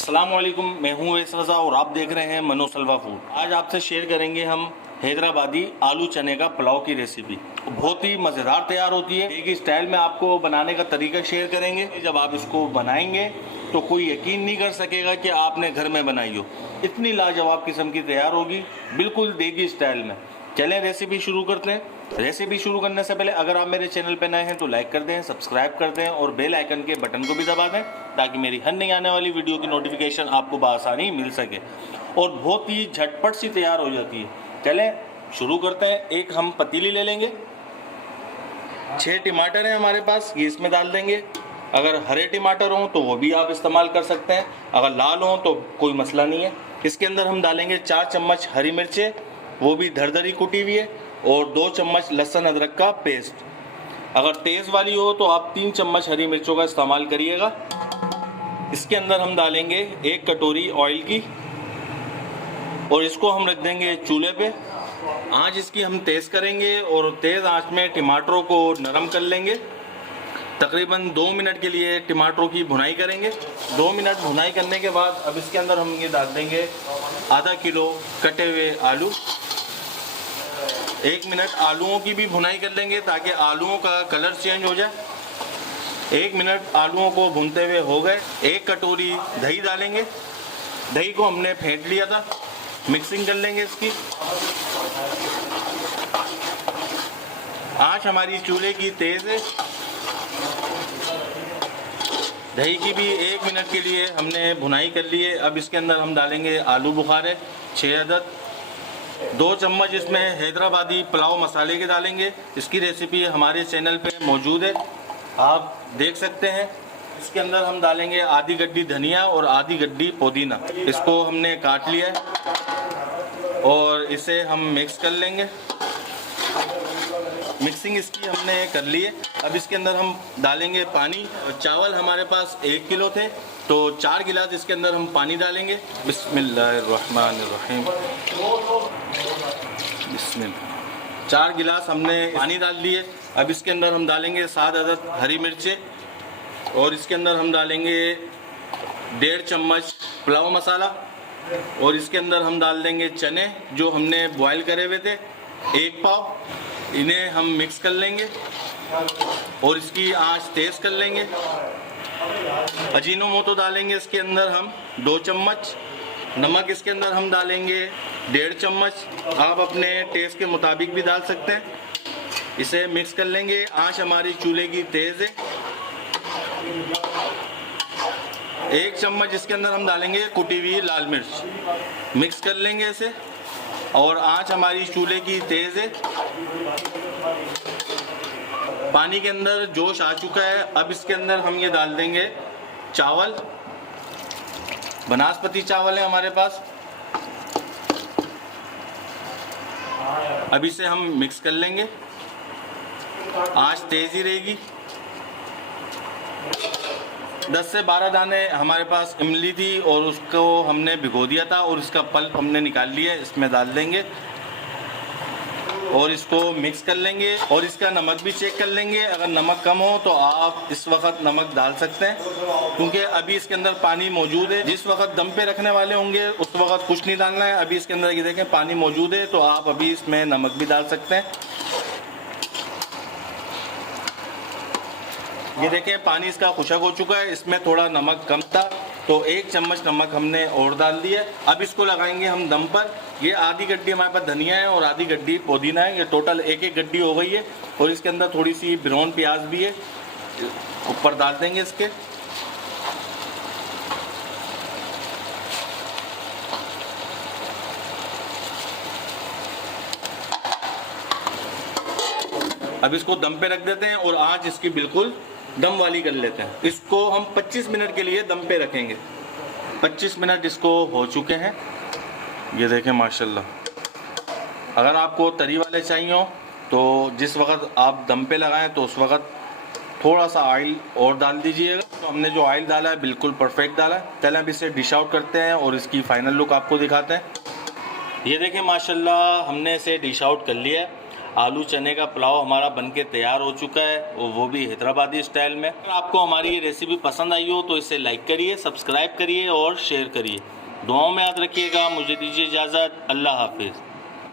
अस्सलाम वालेकुम, मैं हूँ वैस रज़ा और आप देख रहे हैं मनोसलवा फूड। आज आपसे शेयर करेंगे हम हैदराबादी आलू चने का पुलाव की रेसिपी। बहुत ही मज़ेदार तैयार होती है। एक ही स्टाइल में आपको बनाने का तरीका शेयर करेंगे। जब आप इसको बनाएंगे तो कोई यकीन नहीं कर सकेगा कि आपने घर में बनाई हो। इतनी लाजवाब किस्म की तैयार होगी, बिल्कुल देगी स्टाइल में। चलें रेसिपी शुरू करते हैं। रेसिपी शुरू करने से पहले अगर आप मेरे चैनल पर नए हैं तो लाइक कर दें, सब्सक्राइब कर दें और बेल आइकन के बटन को भी दबा दें ताकि मेरी हर नई आने वाली वीडियो की नोटिफिकेशन आपको बआसानी मिल सके और बहुत ही झटपट सी तैयार हो जाती है। चलें शुरू करते हैं। एक हम पतीली ले लेंगे, 6 टमाटर हैं हमारे पास, ये इसमें डाल देंगे। अगर हरे टमाटर हों तो वो भी आप इस्तेमाल कर सकते हैं, अगर लाल हों तो कोई मसला नहीं है। इसके अंदर हम डालेंगे 4 चम्मच हरी मिर्चें, वो भी दरदरी कुटी हुई है, और 2 चम्मच लहसुन अदरक का पेस्ट। अगर तेज़ वाली हो तो आप 3 चम्मच हरी मिर्चों का इस्तेमाल करिएगा। इसके अंदर हम डालेंगे 1 कटोरी ऑयल की और इसको हम रख देंगे चूल्हे पे। आंच इसकी हम तेज़ करेंगे और तेज़ आंच में टमाटरों को नरम कर लेंगे। तकरीबन 2 मिनट के लिए टमाटरों की भुनाई करेंगे। 2 मिनट भुनाई करने के बाद अब इसके अंदर हम ये डाल देंगे आधा किलो कटे हुए आलू। 1 मिनट आलूओं की भी भुनाई कर लेंगे ताकि आलूओं का कलर चेंज हो जाए। 1 मिनट आलूओं को भूनते हुए हो गए। 1 कटोरी दही डालेंगे। दही को हमने फेंट लिया था, मिक्सिंग कर लेंगे इसकी। आंच हमारी चूल्हे की तेज़ है। दही की भी 1 मिनट के लिए हमने भुनाई कर ली है। अब इसके अंदर हम डालेंगे आलू बुखारे 6 अदद। 2 चम्मच इसमें हैदराबादी पुलाव मसाले के डालेंगे। इसकी रेसिपी हमारे चैनल पे मौजूद है, आप देख सकते हैं। इसके अंदर हम डालेंगे आधी गड्डी धनिया और आधी गड्डी पुदीना। इसको हमने काट लिया है और इसे हम मिक्स कर लेंगे। मिक्सिंग इसकी हमने कर ली है। अब इसके अंदर हम डालेंगे पानी। चावल हमारे पास 1 किलो थे तो 4 गिलास इसके अंदर हम पानी डालेंगे। बिस्मिल्लाहिर्रहमानिर्रहीम। 4 गिलास हमने पानी डाल दिए। अब इसके अंदर हम डालेंगे 7 अदद हरी मिर्चें और इसके अंदर हम डालेंगे 1.5 चम्मच पुलाव मसाला और इसके अंदर हम डाल देंगे चने जो हमने बॉयल करे हुए थे 1 पाव। इन्हें हम मिक्स कर लेंगे और इसकी आंच तेज़ कर लेंगे। अजीनोमोटो डालेंगे इसके अंदर हम 2 चम्मच। नमक इसके अंदर हम डालेंगे 1.5 चम्मच। आप अपने टेस्ट के मुताबिक भी डाल सकते हैं। इसे मिक्स कर लेंगे। आंच हमारी चूल्हे की तेज़ है। 1 चम्मच इसके अंदर हम डालेंगे कुटी हुई लाल मिर्च। मिक्स कर लेंगे इसे और आंच हमारी चूल्हे की तेज़ है। पानी के अंदर जोश आ चुका है। अब इसके अंदर हम ये डाल देंगे चावल। बनास्पति चावल है हमारे पास। अब इसे हम मिक्स कर लेंगे। आंच तेज ही रहेगी। 10 से 12 दाने हमारे पास इमली थी और उसको हमने भिगो दिया था और इसका पल्प हमने निकाल लिया, इसमें डाल देंगे और इसको मिक्स कर लेंगे और इसका नमक भी चेक कर लेंगे। अगर नमक कम हो तो आप इस वक्त नमक डाल सकते हैं क्योंकि अभी इसके अंदर पानी मौजूद है। जिस वक्त दम पे रखने वाले होंगे उस वक्त कुछ नहीं डालना है। अभी इसके अंदर ये देखें पानी मौजूद है तो आप अभी इसमें नमक भी डाल सकते हैं। ये देखें पानी इसका खुशक हो चुका है। इसमें थोड़ा नमक कम था तो 1 चम्मच नमक हमने और डाल दिया। अब इसको लगाएंगे हम दम पर। ये आधी गड्डी हमारे पास धनिया है और आधी गड्डी पुदीना है। ये टोटल 1-1 गड्डी हो गई है और इसके अंदर थोड़ी सी ब्राउन प्याज भी है, ऊपर डाल देंगे इसके। अब इसको दम पे रख देते हैं और आंच इसकी बिल्कुल दम वाली कर लेते हैं। इसको हम 25 मिनट के लिए दम पे रखेंगे। 25 मिनट इसको हो चुके हैं। ये देखें माशाल्लाह। अगर आपको तरी वाले चाहिए हो तो जिस वक्त आप दम पे लगाएं तो उस वक्त थोड़ा सा ऑयल और डाल दीजिएगा। तो हमने जो ऑयल डाला है बिल्कुल परफेक्ट डाला है। चलें अब इसे डिश आउट करते हैं और इसकी फाइनल लुक आपको दिखाते हैं। ये देखें माशाल्लाह हमने इसे डिश आउट कर लिया है। आलू चने का पुलाव हमारा बनके तैयार हो चुका है, और वो भी हैदराबादी स्टाइल में। अगर आपको हमारी ये रेसिपी पसंद आई हो तो इसे लाइक करिए, सब्सक्राइब करिए और शेयर करिए। दुआओं में याद रखिएगा। मुझे दीजिए इजाज़त। अल्लाह हाफिज़।